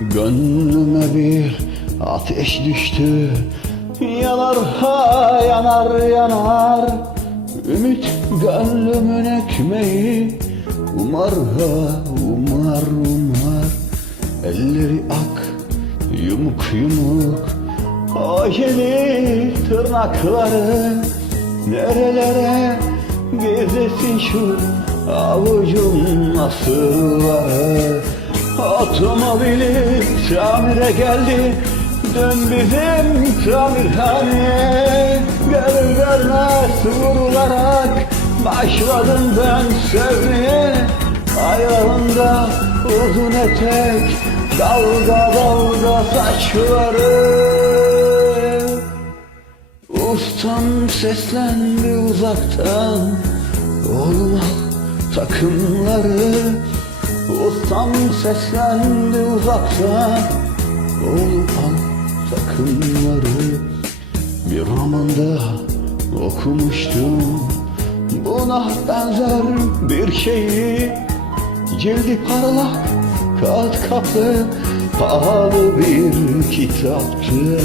Gönlüme bir ateş düştü. Yanar ha yanar yanar. Ümit gönlümün ekmeği. Umar ha umar umar. Elleri ak yumuk yumuk. O yeni tırnakları. Nerelere gizlesin şu avucun nasılları Otomobili tamire geldi. Dön bizim tamirhaneye Görür görmez vurularak Başladım ben sevmeye. Ayağında uzun etek Dalga dalga saçları. Ustam seslendi uzaktan. Oğlum takımları Ustam seslendi uzaktan Oğlum al takımları Bir romanda okumuştum. Buna benzer bir şeyi Cildi parlak kağıt kaplı Pahalı bir kitaptı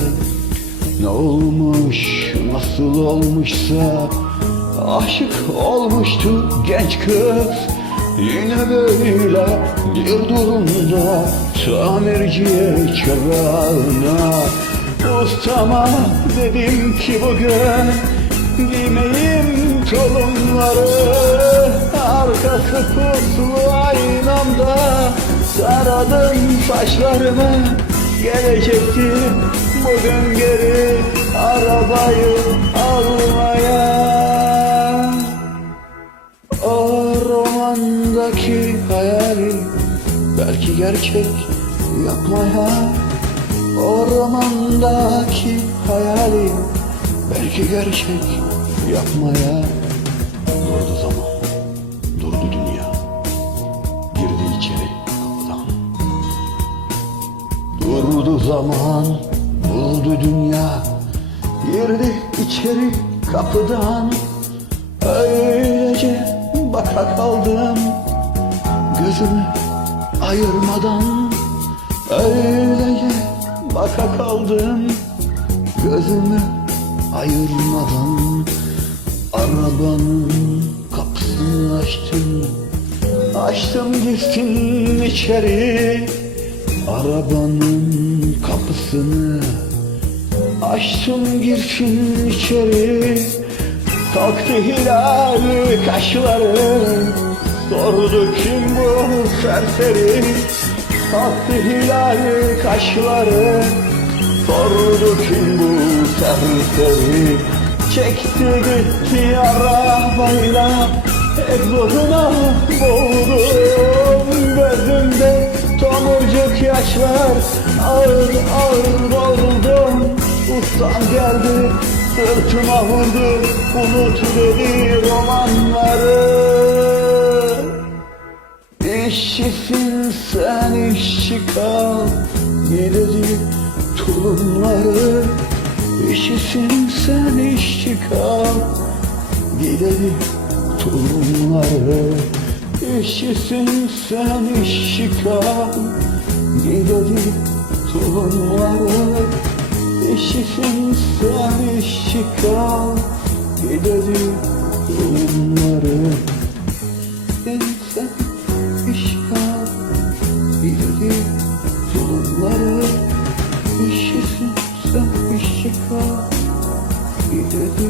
ne olmuş, nasıl olmuşsa Aşık olmuştu genç kız Yine böyle bir durumda Tamirciye çırağına Ustama dedim ki bugün Giymeyim tulumları Arkası puslu aynamda Taradım saçlarımı. Gelecekti bugün geri arabayı almaya romandaki hayali belki gerçek yapmaya O romandaki hayali belki gerçek yapmaya Durdu zaman, durdu dünya. Girdi içeri kapıdan. Durdu zaman, buldu dünya. Girdi içeri kapıdan. Öylece baka kaldım Gözümü ayırmadan Öylece baka kaldım. Gözümü ayırmadan Arabanın kapısını açtım. Açtım gittim içeri. Arabanın kapısını Açtım girsin içeri. Kalktı hilal kaşları Sordu kim bu serseri? Kalktı hilal kaşları. Sordu kim bu serseri? Çekti gitti arabayla Egzozuna boğdum Gözümde tomurcuk yaşlar. Ağır ağır doldum Ustam geldi sırtıma vurdu. Unut dedi romanları keşifin sen işçi kal. Gidecek tulumları. İşisin sen işçi kal. Gidecek tulumları. İşisin sen işçi kal. Gidecek tulumları. İşisin sen işçi kal. Gidecek tulumları. İnsan işgal bildi Zulumları işi susam işgal bildi